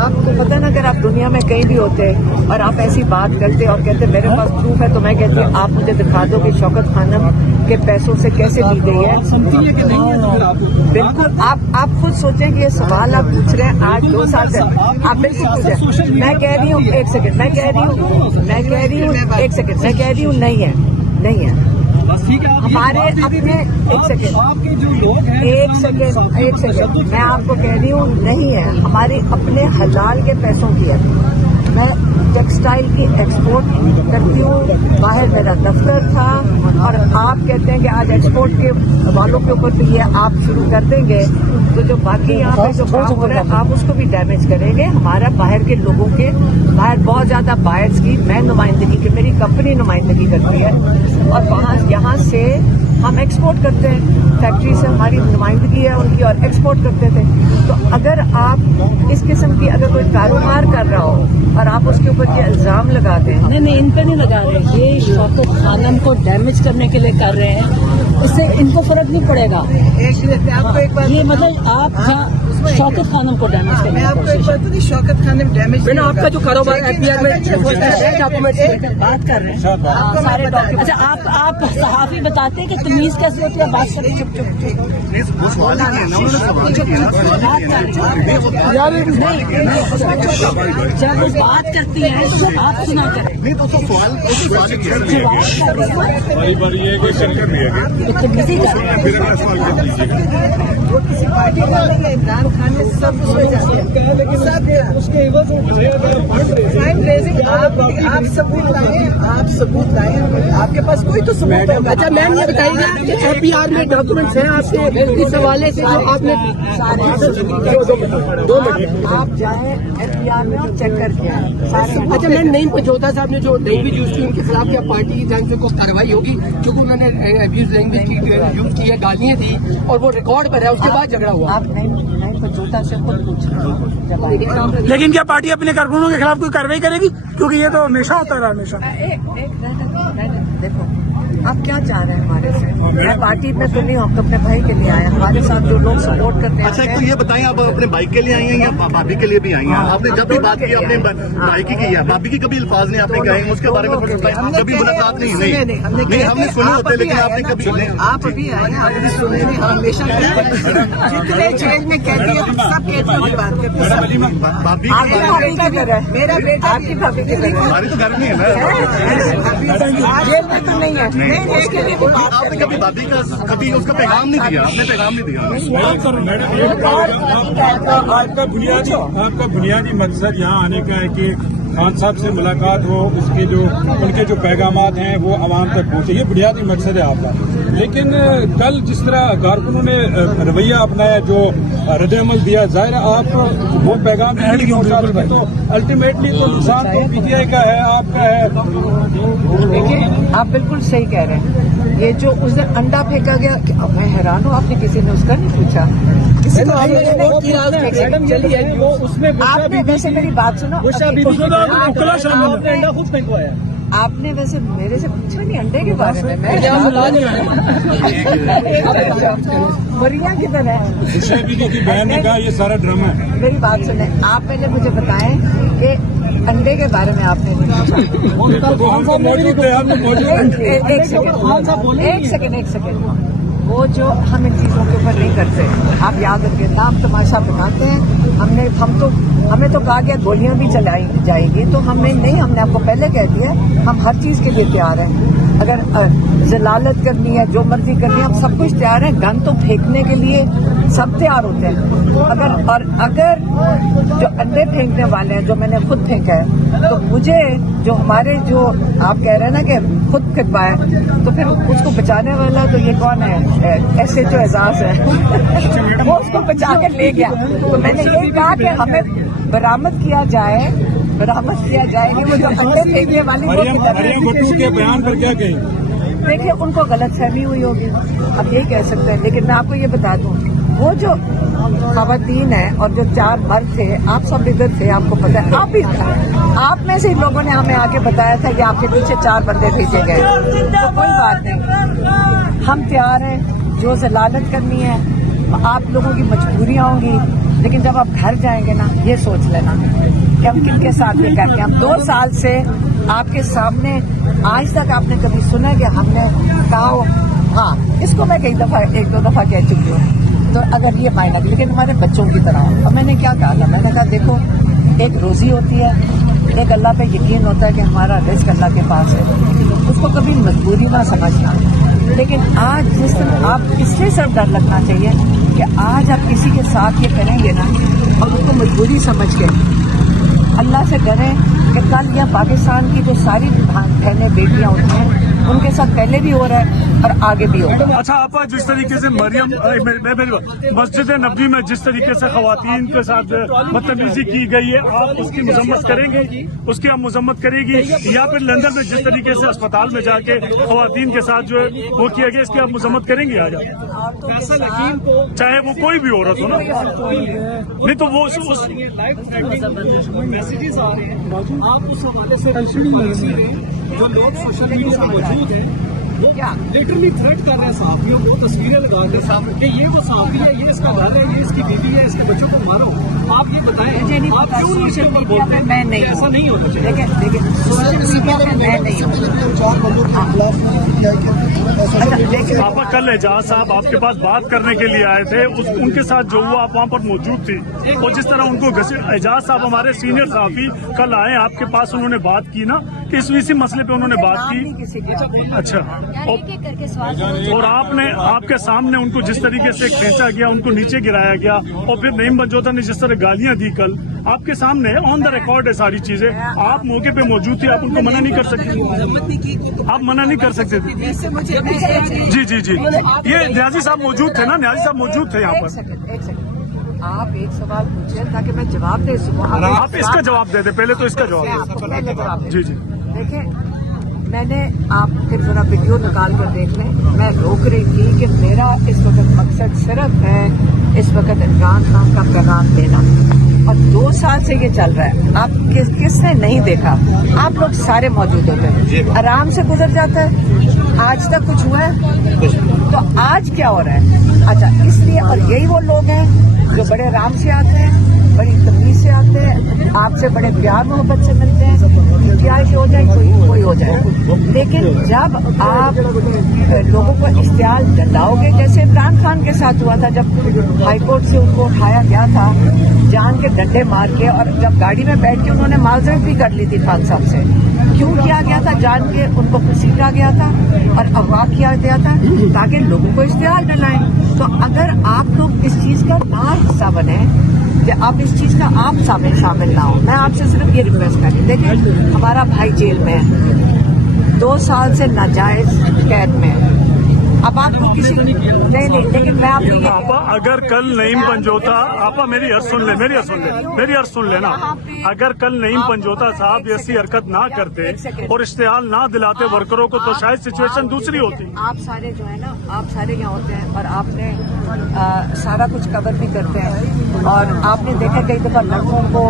آپ کو پتہ نا اگر آپ دنیا میں کہیں بھی ہوتے اور آپ ایسی بات کرتے اور کہتے میرے پاس پروف ہے تو میں کہتی ہوں آپ مجھے دکھا دو کہ شوکت خانم کے پیسوں سے کیسے لی گئی ہے. بالکل آپ خود سوچیں کہ یہ سوال آپ پوچھ رہے ہیں آج 2 سال سے آپ بالکل پوچھیں. میں کہہ رہی ہوں ایک سیکنڈ میں کہہ رہی ہوں ایک سیکنڈ میں کہہ رہی ہوں نہیں ہے ہمارے اپنے ایک سیکنڈ میں آپ کو کہہ رہی ہوں نہیں ہے ہمارے اپنے حلال کے پیسوں کی ہے. میں ٹیکسٹائل کی ایکسپورٹ کرتی ہوں باہر میرا دفتر تھا اور آپ کہتے ہیں کہ آج ایکسپورٹ کے والوں کے اوپر بھی یہ آپ شروع کر دیں گے تو جو باقی یہاں پہ جو کام ہو رہا ہے آپ اس کو بھی ڈیمیج کریں گے. ہمارا باہر کے لوگوں کے باہر بہت زیادہ بائرس کی میں نمائندگی کی میری کمپنی نمائندگی کرتی ہے اور یہاں سے ہم ایکسپورٹ کرتے ہیں فیکٹری سے ہماری نمائندگی ہے ان کی اور ایکسپورٹ کرتے تھے. تو اگر آپ اس قسم کی اگر کوئی کاروبار کر رہا ہو اور آپ اس کے اوپر یہ الزام لگاتے ہیں نہیں ان پہ نہیں لگا رہے یہ شوکت خانم کو ڈیمیج کرنے کے لیے کر رہے ہیں اس سے ان کو فرق نہیں پڑے گا. یہ مطلب آپ شوکت خانم کو ڈیمیج کرنے میں آپ کو ایک بات نہیں شوکت خانم ڈیمیج آپ کا جو کاروبار FBR میں بات کر رہے ہیں. اچھا آپ صحافی بتاتے ہیں کہ تمیز کیسے ہوتی ہے بات کریں جب وہ بات کرتی ہیں تو آپ سنا کریں وہ کسی پارٹی کا نہیں ہے عمران خان نے سب آپ ثبوت لائیں آپ کے پاس کوئی تو ثبوت ہے. اچھا میم یہ بتائیے گا کہ FBR میں ڈاکومنٹس ہیں آپ کے اس حوالے سے جو آپ نے آپ جائیں FBR میں اور چیک کر کے اچھا میم نعیم پنجوتا صاحب نے جو لینگویج یوز کی ان کے خلاف کیا پارٹی کی جانب سے کوئی کارروائی ہوگی کیونکہ انہوں نے ابیوز لینگویج کی یوز کی ہے گالیاں دی اور وہ ریکارڈ پر ہے اس کے بعد جھگڑا ہوا. آپ نعیم پنجوتا سے خود پوچھ لیکن کیا پارٹی اپنے کارکنوں کے خلاف کوئی کارروائی کرے گی کیونکہ یہ تو ہمیشہ ہوتا رہا ہمیشہ. دیکھو آپ کیا چاہ رہے ہیں ہمارے سے میں پارٹی میں تو نہیں ہوں اپنے بھائی کے لیے آیا ہمارے ساتھ جو لوگ سپورٹ کرتے ہیں. اچھا ایک تو یہ بتائیں آپ اپنے بھائی کے لیے آئی ہیں یا بھابھی کے لیے بھی آئی ہیں. آپ نے جب بھی بات کی اپنے بھائی کی ہے بھابھی کی کبھی الفاظ نہیں آپ نے کہے اس کے بارے میں کبھی ملاقات نہیں ہم نے سنے ہوتے لیکن آپ نے کبھی آپ ابھی آئے ہیں آپ نے سنے نہیں ہمیشہ جتنے جیل میں کہتی ہے سب کہتے ہیں بات کرتے ہیں بھابھی میرا بیٹا آپ کی بھابھی کے گھر ہماری تو گھر نہیں ہے نا جیل میں تو نہیں ہے اس کے لیے آپ نے کبھی بھابھی کا کبھی اس کا پیغام نہیں دیا آپ نے پیغام نہیں دیا. آپ کا بنیادی مقصد یہاں آنے کا ہے کہ خان صاحب سے ملاقات ہو ان کے جو پیغامات ہیں وہ عوام تک پہنچے یہ بنیادی مقصد ہے آپ کا. لیکن کل جس طرح کارکنوں نے رویہ اپنایا جو رد عمل دیا ظاہر ہے آپ وہ پیغام تو الٹیمیٹلی تو نقصان تو PTI کا ہے آپ کا ہے. دیکھیے آپ بالکل صحیح کہہ رہے ہیں. یہ جو اس دن انڈا پھینکا گیا میں حیران ہوں آپ نے کسی نے اس کا نہیں پوچھا آپ نے ویسے میری بات سنا آپ نے ویسے میرے سے پوچھا نہیں انڈے کے بارے میں مریا کدھر ہے بہن نے کہا یہ سارا ڈرامہ ہے. میری بات سنیں آپ پہلے مجھے بتائیں کہ انڈے کے بارے میں آپ نے ایک سیکنڈ وہ جو ہم ان چیزوں کے اوپر نہیں کرتے آپ یاد رکھیں نام تماشا بناتے ہیں ہمیں تو کہا گیا گولیاں بھی چلائی جائے گی تو ہم نے آپ کو پہلے کہہ دیا ہم ہر چیز کے لیے تیار ہیں. اگر ضلالت کرنی ہے جو مرضی کرنی ہے ہم سب کچھ تیار ہیں. گن تو پھینکنے کے لیے سب تیار ہوتے ہیں اگر جو انڈے پھینکنے والے ہیں جو میں نے خود پھینکا ہے تو مجھے جو ہمارے جو آپ کہہ رہے ہیں نا کہ خود پھینکوایا تو پھر اس کو بچانے والا تو یہ کون ہے SHO اعزاز ہے وہ اس کو بچا کے لے گیا. تو میں نے یہی کہا کہ ہمیں برآمد کیا جائے کہ وہ جو انڈے پھینکنے والی کے بیان پر کیا کہیں دیکھیے ان کو غلط فہمی ہوئی ہوگی اب یہی کہہ سکتے ہیں. لیکن میں آپ کو یہ بتا دوں وہ جو خواتین ہیں اور جو 4 مرد تھے آپ سب ادھر تھے آپ کو پتا ہے آپ میں سے لوگوں نے ہمیں آ کے بتایا تھا کہ آپ کے پیچھے 4 بندے بھیجے گئے تو کوئی بات نہیں ہم تیار ہیں جو ضلالت کرنی ہے آپ لوگوں کی مجبوریاں ہوں گی लेकिन जब आप घर जाएंगे ना, ये सोच लेना कि हम किनके साथ ये करके, हम 2 साल से आपके सामने, आज तक आपने कभी सुना कि हमने कहा हो, हाँ इसको मैं एक दो दफा कह चुकी हूँ, तो अगर ये मायना, लेकिन हमारे बच्चों की तरह। अब मैंने क्या कहा था, मैंने कहा देखो एक रोजी होती है, एक अल्लाह पे यकीन होता है कि हमारा रिस्क अल्लाह के पास है, उसको कभी मजबूरी ना समझना। लेकिन आज जिस दिन आप इसलिए सिर्फ डर लगना चाहिए कि आज आप किसी के साथ ये करेंगे ना और उनको मजबूरी समझ के, अल्लाह से डरें कि कल यह पाकिस्तान की जो सारी बहनें बेटियां होती हैं उनके साथ पहले भी हो रहा है और आगे भी होगा। अच्छा, आप जिस तरीके से मस्जिद नबी में जिस तरीके से खवातीन के साथ बदतमीजी की गई है, आप उसकी मजम्मत करेंगे? उसकी आप मजम्मत करेगी? या फिर लंदन में जिस तरीके से अस्पताल में जाके खवातीन के साथ जो है वो किया गया, इसकी आप मजम्मत करेंगे? आज चाहे वो कोई भी औरत हो ना, नहीं तो वो मैसेजेस आ रहे हैं, आप उस हवाले से जो लोग सोशल मीडिया पर मौजूद हैं वो लिटरली थ्रेट कर रहे हैं सहाफियों को, तस्वीरें लगा रहे हैं कि ये वो सहाफी है, ये इसका घर है, ये इसकी बीवी है, इसके बच्चों को मारो। आप ये बताएं, मुझे नहीं आप पता, क्यों सोशल मीडिया पे मैं नहीं, ऐसा नहीं होना चाहिए। देखिए सोशल मीडिया पे मैं नहीं हूँ। लेकिन आपा कल एजाज साहब आपके पास बात करने के लिए आए थे, उनके साथ जो हुआ आप वहाँ पर मौजूद थी, और जिस तरह उनको एजाज साहब हमारे सीनियर सहाफी कल आए आपके पास, उन्होंने बात की ना कि इसी मसले पे उन्होंने बात की। अच्छा, और आपके सामने उनको जिस तरीके से खींचा गया, उनको नीचे गिराया गया, और फिर नईम मंजोता ने जिस तरह गालियां दी कल आपके सामने, ऑन द रिकॉर्ड है सारी चीजें, आप मौके पे मौजूद थे, आप उनको मना नहीं कर सकते, आप मना नहीं कर सकते थे। जी, ये न्याजी साहब मौजूद थे ना, न्याजी साहब मौजूद थे यहाँ पर। एक सेकंड, आप एक सवाल पूछिए ताकि मैं जवाब दे सकूं। आप इसका जवाब दे दे, पहले तो इसका जवाब दे। जी देखिए, मैंने आप फिर जरा वीडियो निकाल कर देख लें, मैं रोक रही थी कि मेरा इस वक्त मकसद सिर्फ है इस वक्त इमरान खान का पैगाम देना, और 2 साल से ये चल रहा है। आप किसने नहीं देखा? आप लोग सारे मौजूद होते हैं, आराम से गुजर जाता है। आज तक कुछ हुआ है? तो आज क्या हो रहा है? अच्छा, इसलिए, और यही वो लोग हैं जो बड़े आराम से आते हैं, बड़ी तमीज से आते हैं, आपसे बड़े प्यार मोहब्बत से मिलते हैं, क्या हो जाए कोई हो जाए। लेकिन जब आप लोगों को इश्तियाल जताओगे, जैसे इमरान खान के साथ हुआ था, जब हाईकोर्ट से उनको उठाया गया था जान के डंडे मार के, और जब गाड़ी में बैठ के उन्होंने माजरत भी कर ली थी खान साहब से, क्यों किया गया था? जान के उनको घसीटा गया था और अगवा किया गया था ताकि लोगों को इश्तिहार डलाएं। तो अगर आप लोग इस चीज का ना हिस्सा बने, कि आप इस चीज का आप शामिल ना हो, मैं आपसे सिर्फ ये रिक्वेस्ट करी। देखिए, हमारा भाई जेल में है, 2 साल से नाजायज कैद में है। अब आपको किसी नहीं, लेकिन मैं आपा अगर कल नईम पंजोता, आपा मेरी अर्ज सुन लेना, अगर कल नईम पंजोता साहब ऐसी हरकत ना करते और इश्तिहार ना दिलाते वर्करों को, तो शायद सिचुएशन दूसरी होती। आप सारे जो है ना, आप सारे यहाँ होते हैं और आपने सारा कुछ कवर भी करते हैं, और आपने देखा कई दफा लड़कों को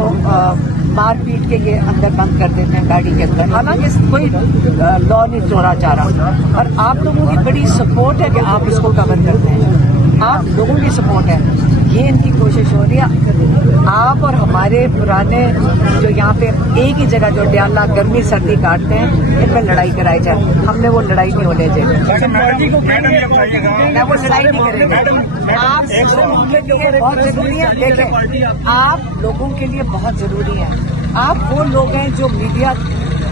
मार पीट के ये अंदर बंद कर देते हैं गाड़ी के अंदर, हालांकि कोई लॉ नहीं तोड़ा जा रहा, और आप लोगों की बड़ी सपोर्ट है कि आप इसको कवर करते हैं, आप लोगों की सपोर्ट है, ये इनकी कोशिश हो रही है। आप और हमारे पुराने जो यहाँ पे एक ही जगह जो ड्याला गर्मी सर्दी काटते हैं, इन पर लड़ाई कराई जाए, हमने वो लड़ाई नहीं होने देनी, मैं वो लड़ाई नहीं करेंगे। आप लोगों के लिए बहुत जरूरी है, देखें, आप लोगों के लिए बहुत जरूरी है। आप वो लोग हैं जो मीडिया,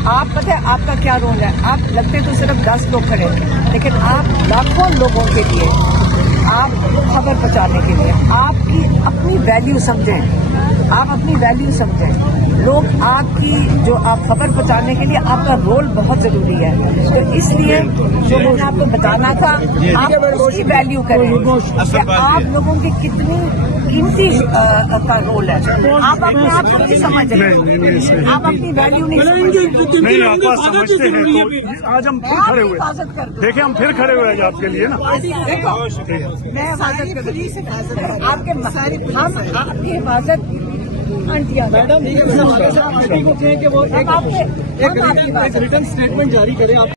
आप पता है आपका क्या रोल है, आप लगते तो सिर्फ 10 लोग खड़े, लेकिन आप लाखों लोगों के लिए, आप खबर पहुंचाने के लिए, आपकी अपनी वैल्यू समझें, आप अपनी वैल्यू समझें। लोग आपकी जो आप खबर पहुंचाने के लिए, आपका रोल बहुत जरूरी है, तो इसलिए जो मैंने आपको बताना था, आप उसकी वैल्यू करें कि आप लोगों की कितनी कीमती का रोल है। आप अपने आप को नहीं समझ रहे, आप अपनी वैल्यू नहीं समझते। नहीं, आप समझते हैं तो आज हम फिर खड़े हुए, देखें हम फिर खड़े हुए हैं आपके लिए ना। मैं हिफाजत कर रही हूँ आपके, हम आपकी हिफाजत मैडम, को कहें कि वो एक रिटर्न स्टेटमेंट जारी करें।